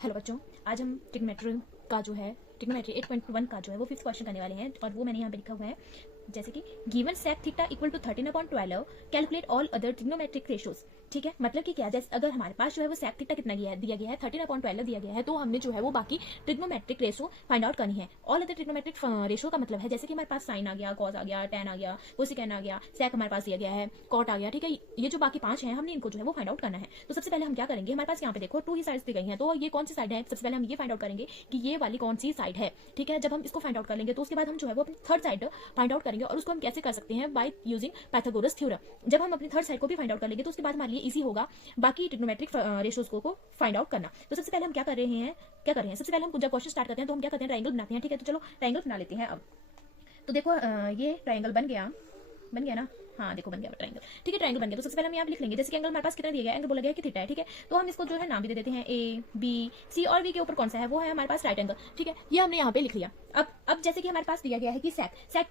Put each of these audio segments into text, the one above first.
Hello बच्चों, आज हम ट्रिग्नोमेट्री का जो है ट्रिग्नोमेट्री 8.1 का जो है वो 5th क्वेश्चन करने वाले हैं और वो मैंने यहाँ पे लिखा हुआ है जैसे कि given sec theta equal to 13/12 calculate all other trigonometric ratios. ठीक है, मतलब कि क्या, जैसे अगर हमारे पास जो है वो सेक थीटा कितना दिया गया है 13/12 दिया गया है, तो हमने जो है वो बाकी ट्रिग्नोमेट्रिक रेशो फाइंड आउट करनी है। ऑल अदर ट्रिग्नोमेट्रिक रेशो का मतलब है जैसे कि हमारे पास साइन आ गया, कॉस आ गया, टेन आ गया, कोसिकेन आ गया, सेक हमारे पास दिया गया है, कॉट आ गया। ठीक है, ये जो बाकी 5 हैं हमने इनको जो है वो फाइंड आउट करना है। तो सबसे पहले हम क्या करेंगे, हमारे पास यहाँ पे देखो 2 ही साइड्स दी गई हैं, तो ये कौन सी साइड है, सबसे पहले हम ये फाइंड आउट करेंगे कि ये वाली कौन सी साइड है। ठीक है, जब हम इसको फाइंड आउट कर लेंगे तो उसके बाद हम जो है वो अपनी थर्ड साइड फाइंड आउट करेंगे और उसको हम कैसे कर सकते हैं, बाय यूजिंग पाइथागोरस थ्योरम। जब हम अपनी थर्ड साइड को भी फाइंड आउट कर लेंगे तो उसके बाद हमारे लिए इजी होगा बाकी ट्रिग्नोमेट्रिक रेशियोज को फाइंड आउट करना। तो सबसे पहले हम क्या कर रहे हैं सबसे पहले हम जब क्वेश्चन स्टार्ट करते हैं तो हम क्या करते हैं, ट्रायंगल बनाते हैं। ठीक है, तो चलो ट्रायंगल बना लेते हैं। अब तो देखो ये ट्रायंगल बन गया ना, हाँ देखो बन गया ट्रायंगल। ठीक है, ट्रायंगल बन गया। तो सबसे पहले हम यहाँ पे लिख लेंगे जैसे कि एंगल हमारे पास कितना दिया गया, एंगल बोला गया है कि थीटा है। ठीक है, तो हम इसको जो है नाम भी दे देते हैं ए बी सी, और वी के ऊपर कौन सा है, वो है हमारे पास राइट एंगल। ठीक है, ये हमने यहाँ पे लिख लिया। अब जैसे कि हमारे पास दिया गया है कि सेक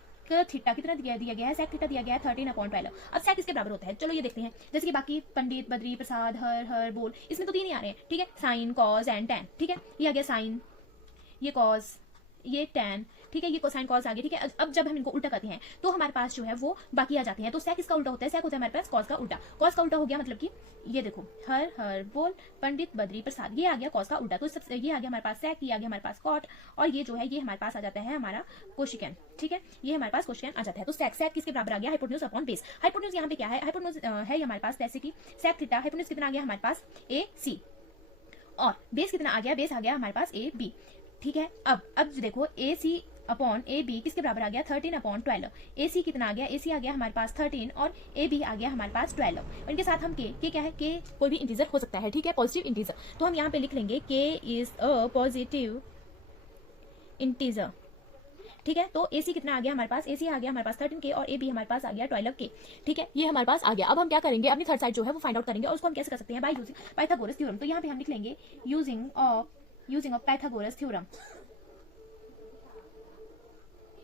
थीटा कितना दिया गया है, सेक थीटा दिया गया है 13/12। अब सेक इसके बराबर होता है, चलो ये देखते हैं। जैसे कि बाकी पंडित, बद्री, प्रसाद, हर, बोल, इसमें तो 3 ही आ रहे हैं। ठीक है, साइन, कॉस एंड टेन। ठीक है, ये आ गया साइन, ये कॉस, ये टेन। ठीक है, ये कोसाइन कॉस आ गया। ठीक है, अब जब हम इनको उल्टा करते हैं तो हमारे पास जो है वो बाकी आ जाते हैं। तो सेक इसका उल्टा होता है, सेक होता है हमारे पास कॉस का उल्टा। कॉस का उल्टा हो गया मतलब कि ये देखो हर, बोल, पंडित, बद्री, प्रसाद, ये आ गया कॉस का उल्टा। तो सबसे ये आ गया हमारे पास सेक, ये आ गया हमारे पास कॉट, और ये जो है ये हमारे पास आ जाता है हमारा कोशिकेन। ठीक है, ये हमारे पास कोशिकेन आ जाता है। तो सेक किसके बराबर आ गया, हाइपोटेन्यूज अपॉन बेस। हाइपोटेन्यूज यहाँ पे क्या है, हाइपोटेन्यूज है हमारे पास जैसे कि सेक थीटा, हाइपोटेन्यूज कितना आ गया हमारे पास ए सी, और बेस कितना आ गया, बेस आ गया हमारे पास ए बी। ठीक है, अब देखो ए सी अपॉन ए बी किसके बराबर आ गया 13/12। ए सी कितना आ गया, ए सी आ गया हमारे पास 13 और ए बी आ गया हमारे पास 12। और इनके साथ हम के क्या है, के कोई भी इंटीजर हो सकता है। ठीक है, पॉजिटिव इंटीजर। तो हम यहाँ पे लिख लेंगे के इज अ पॉजिटिव इंटीजर। ठीक है, तो ए सी कितना आ गया हमारे पास, ए सी आ गया हमारे पास 13 के और ए बी हमारे पास आ गया 12 के। ठीक है, ये हमारे पास आ गया। अब हम क्या करेंगे, अपनी थर्ड साइड जो है वो फाइंड आउट करेंगे और उसको हम कैसे कर सकते हैं, बाय यूजिंग पाइथागोरस थ्योरम। तो यहाँ पे हम लिख लेंगे using of Pythagoras theorem,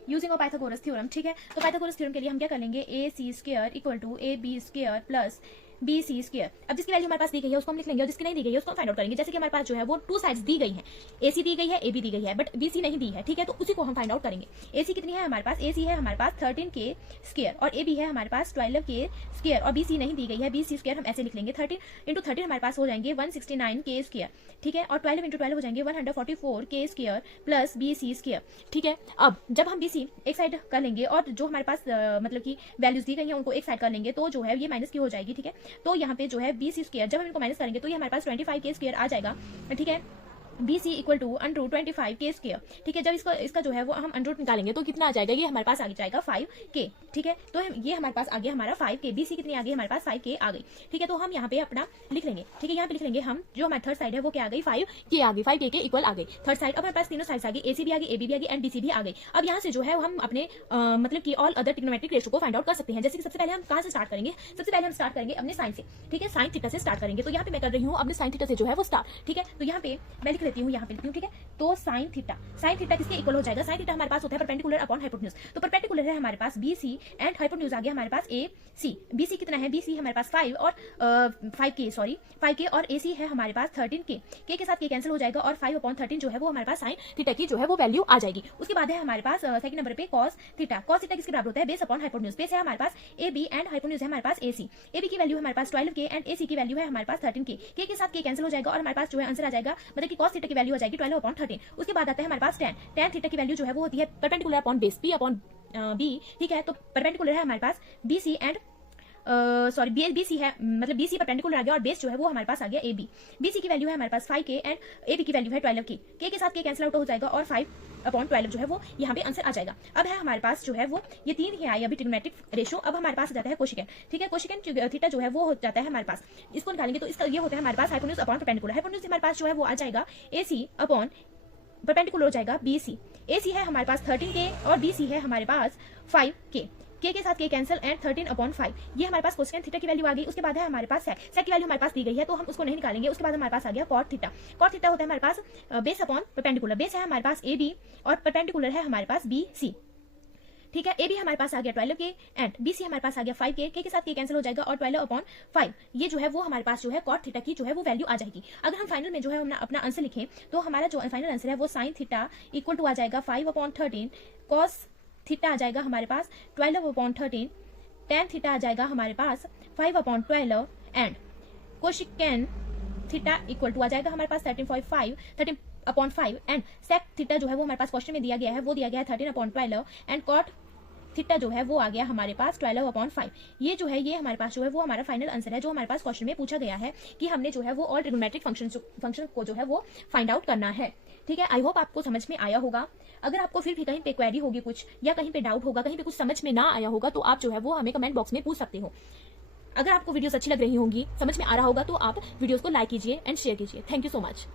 using of Pythagoras theorem. ठीक है, तो पाइथागोरस थ्योरम के लिए हम क्या कर लेंगे, A C square equal to A B square plus B C square. अब जिसकी वैल्यू हमारे पास दी गई है उसको हम लिख लेंगे और जिसकी नहीं दी गई है उसको हम फाइंड आउट करेंगे। जैसे कि हमारे पास जो है वो 2 साइड्स दी गई हैं, ए सी दी गई है, ए बी दी गई है, बट बी सी नहीं दी है। ठीक है, तो उसी को हम फाइंड आउट करेंगे। ए सी कितनी है हमारे पास, ए सी है हमारे पास 13 के स्क्वायर और ए बी है हमारे पास 12 के स्क्वायर, और बी सी नहीं दी गई है, बी सी स्क्वायर हम ऐसे लिख लेंगे 13 इंटू 13 हमारे पास हो जाएंगे 169 के स्क्वायर। ठीक है, और 12 इंटू 12 हो जाएंगे 144 के square plus B C square. ठीक है, अब जब हम बी सी एक साइड कर लेंगे और जो हमारे पास मतलब की वैल्यूज दी गई है उनको एक साइड कर लेंगे तो जो है ये माइनस की हो जाएगी। ठीक है, तो यहाँ पे जो है बी सी स्क्वायर जब हम इनको माइनस करेंगे तो ये हमारे पास 25 के स्क्वायर आ जाएगा। ठीक है, B C equal to under 25 के स्क्वायर। ठीक है, जब इसका जो है वो हम अंडर निकालेंगे तो कितना आ जाएगा, ये हमारे पास आ जाएगा 5 के। ठीक है, तो ये हमारे पास आ गया हमारा 5 के, बी सी कितनी आ गई हमारे पास 5 के आ गई। ठीक है, तो हम यहाँ पे अपना लिख लेंगे। ठीक है, यहाँ पे लिख लेंगे हम जो हमारी थर्ड साइड है वो क्या आ गई 5 के आ गई, 5 के इक्वल आ गई थर्ड साइड। अब हमारे पास तीनों साइड आ गई, ए सी भी आ गई, ए बी भी आ गई एंड बी सी भी आ गई। अब यहाँ से जो है हम अपने मतलब की ऑल अदर ट्रिग्नोमेट्रिक रेशियो को फाइंड आउट कर सकते हैं। जैसे कि सबसे पहले हम कहाँ से स्टार्ट करेंगे, सबसे पहले हम स्टार्ट करेंगे अपने साइन से। ठीक है, साइन थीटा से स्टार्ट करेंगे। तो यहाँ पे मैं कर रही हूँ अपने साइन थीटा से जो है वो स्टार्ट। ठीक है, तो यहाँ पे मैं लिख लेती हूँ, यहाँ पे लिखती हूँ। ठीक है, तो साइन थीटा किसके इक्वल हो जाएगा, साइन थीटा हमारे पास होता है परपेंडिकुलर अपॉन हाइपोटेन्यूज। तो परपेंडिकुलर है हमारे पास बी सी एंड हाइपोटेन्यूज आ गया हमारे पास ए सी। बी सी कितना है, बी सी हमारे पास 5 और 5 के और ए सी है हमारे पास 13 के साथ के कैंसिल हो जाएगा और 5/13 जो है वो हमारे पास साइन थीटा की जो है वो वैल्यू आ जाएगी। उसके बाद है हमारे पास सेकंड नंबर पे कॉस थीटा किसके बराबर होता है, बेस अपॉन हाइपोटेन्यूज। बेस है हमारे पास ए बी एंड हाइपोटेन्यूज है हमारे पास ए सी। ए बी की वैल्यू हमारे पास 12 के एंड ए सी की वैल्यू है हमारे पास 13 के साथ के कैंसिल हो जाएगा और हमारे पास जो है आंसर आ जाएगा, मतलब कि कॉस थीटा की वैल्यू आ जाएगी 12/13। उसके बाद आता है हमारे पास tan थीटा की वैल्यू जो है वो होती है perpendicular upon base P upon B. ठीक है, तो परपेंडिकुलर है हमारे पास B C and sorry B C है, मतलब बी सी परपेंडिकुलर आ गया और बेस जो है वो हमारे पास आ गया ए बी। बी सी की वैल्यू है हमारे पास 5 के एंड ए बी की वैल्यू है 12 के साथ के कैंसिल आउट हो जाएगा और 5/12 जो है वो यहाँ पे आंसर आ जाएगा। अब है हमारे पास जो है वो ये 3 ही आई अभी ट्रिग्नोमेट्रिक रेशियो। अब हमारे पास आ जाता है कोशिकेन। ठीक है, कोशिकेन थीटा जो है वो हो जाता है हमारे पास, इसको निकालेंगे तो इसका ये होता है हमारे पास हाइपोटेन्यूज अपॉन परपेंडिकुलर। हाइपोटेन्यूज हमारे पास जो है वो आ जाएगा ए सी अपॉन परपेंडिकुलर हो जाएगा बी सी। ए सी है हमारे पास 13 के और बी सी है हमारे पास 5 के साथ के कैंसिल एंड 13/5। ये हमारे पास कोसेकेंट थीटा की वैल्यू आ गई। उसके बाद है हमारे पास सेक की वैल्यू हमारे पास दी गई है तो हम उसको नहीं निकालेंगे। उसके बाद हमारे पास आ गया कॉट थीटा होता है हमारे पास बेस अपॉन परपेंडिकुलर। बेस है हमारे पास ए बी और परपेंडिकुलर है हमारे पास बी सी। ठीक है, ए भी हमारे पास आ गया 12 के एंड बी सी हमारे पास आ गया 5 के साथ के कैंसिल हो जाएगा और 12/5 ये जो है वो हमारे पास जो है कॉट थीटा की जो है वो वैल्यू आ जाएगी। अगर हम फाइनल में जो है अपना आंसर लिखें तो हमारा जो फाइनल आंसर है वो साइन थीटा इक्वल टू आ जाएगा 5/13, कॉस थीटा आ जाएगा हमारे पास 12/13, टेन थीटा आ जाएगा हमारे पास 5/12 एंड कोशिकेन थीटा इक्वल टू आ जाएगा हमारे पास 13/5 एंड सेक थीटा जो है वो हमारे पास क्वेश्चन में दिया गया है वो दिया गया है 13/12 एंड कॉट थीटा जो है वो आ गया हमारे पास 12/5। ये जो है ये हमारे पास जो है वो हमारा फाइनल आंसर है जो हमारे पास क्वेश्चन में पूछा गया है कि हमने जो है वो ऑल ट्रिग्नोमेट्रिक फंक्शन को जो है वो फाइंड आउट करना है। ठीक है, आई होप आपको समझ में आया होगा। अगर आपको फिर भी कहीं पे क्वेरी होगी कुछ या कहीं पे डाउट होगा, कहीं पे कुछ समझ में ना आया होगा तो आप जो है वो हमें कमेंट बॉक्स में पूछ सकते हो। अगर आपको वीडियोस अच्छी लग रही होंगी, समझ में आ रहा होगा तो आप वीडियोस को लाइक कीजिए एंड शेयर कीजिए। Thank you so much.